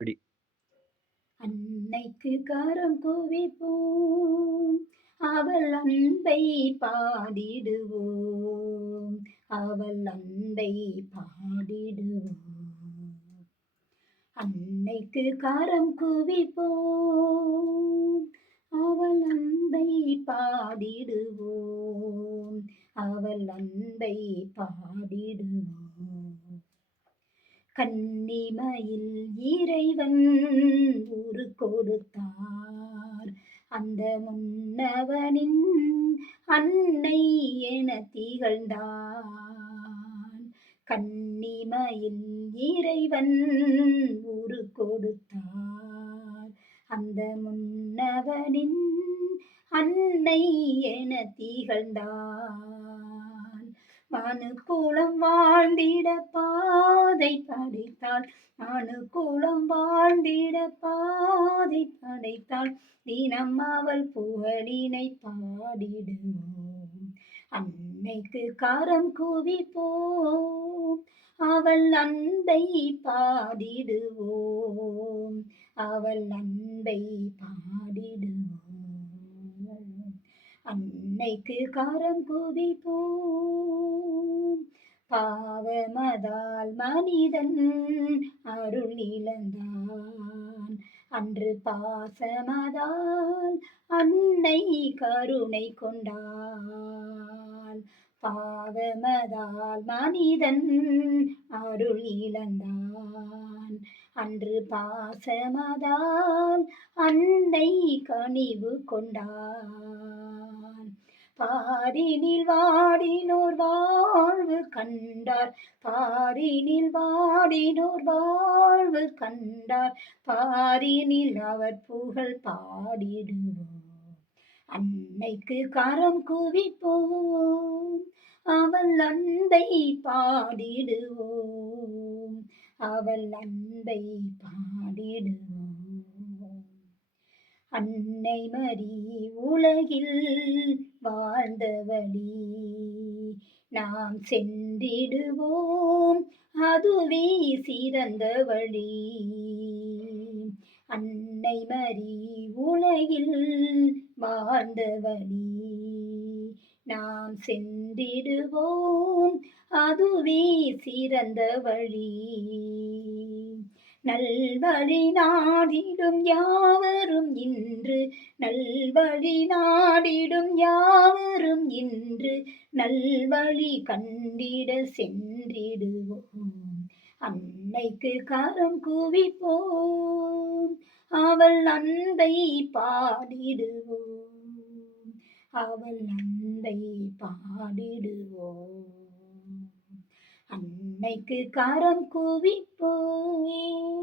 பிடி. அன்னைக்கு கரம் குவிப்போம், அவள் அன்பை பாடிடுவோம், அவள் அன்பை பாடிடுவோம். அன்னைக்கு கரம் குவிப்போம், அவள் அன்பை பாடிடுவோம், அவள் அன்பை பாடிடுவோம். கன்னிமையில் இறைவன் உரு கொடுத்தார், அந்த முன்னவனின் அன்னை என திகழ்ந்தான். கன்னிமையில் இறைவன் உரு கொடுத்தார், அந்த முன்னவனின் அன்னை என திகழ்ந்தான். மனுக்குலம் வாழ்ந்திட பாதை படைத்தாள், மனுக்குலம் வாழ்ந்திட பாதை படைத்தாள், தினம் அவள் புகழினை பாடிடுவோம். அன்னைக்கு கரம் குவிப்போம், அவள் அன்பை பாடிடுவோம், அவள் அன்பை பாடிடுவோம். அன்னைக்கு கரம் குவிப்போம். பாவமதால் மனிதன் அருள் இழந்தான், அன்று பாசமதால் அன்னை கருணை கொண்டாள். பாவமதால் மனிதன் அருள் இழந்தான், அன்று பாசமதால் அன்னை கனிவு கொண்டாள். பாரினில் வாடினோர் வாழ்வு கண்டார், பாரினில் வாடினோர் வாழ்வு கண்டார், பாரினில் அவர் புகழ் பாடிடுவோம். அன்னைக்கு கரம் குவிப்போம், அவள் அன்பை பாடிடுவோம், அவள் அன்பை பாடிடுவோம். அன்னை மரி உலகில் வாழ்ந்தவழி நாம் சென்றிடுவோம், அதுவே சிறந்த வழி. அன்னை மரி உலகில் வாழ்ந்தவழி நாம் சென்றிடுவோம், அதுவே சிறந்த வழி. நல்வழி நாடிடும் யாவரும் இன்று, நல்வழி நாடிடும் யாவரும் இன்று, நல்வழி கண்டிட சென்றிடுவோம். அன்னைக்கு கரம் குவிப்போம், அவள் அன்பை பாடிடுவோம், அவள் அன்பை பாடிடுவோம். அன்னைக்கு கரம் குவிப்போம்.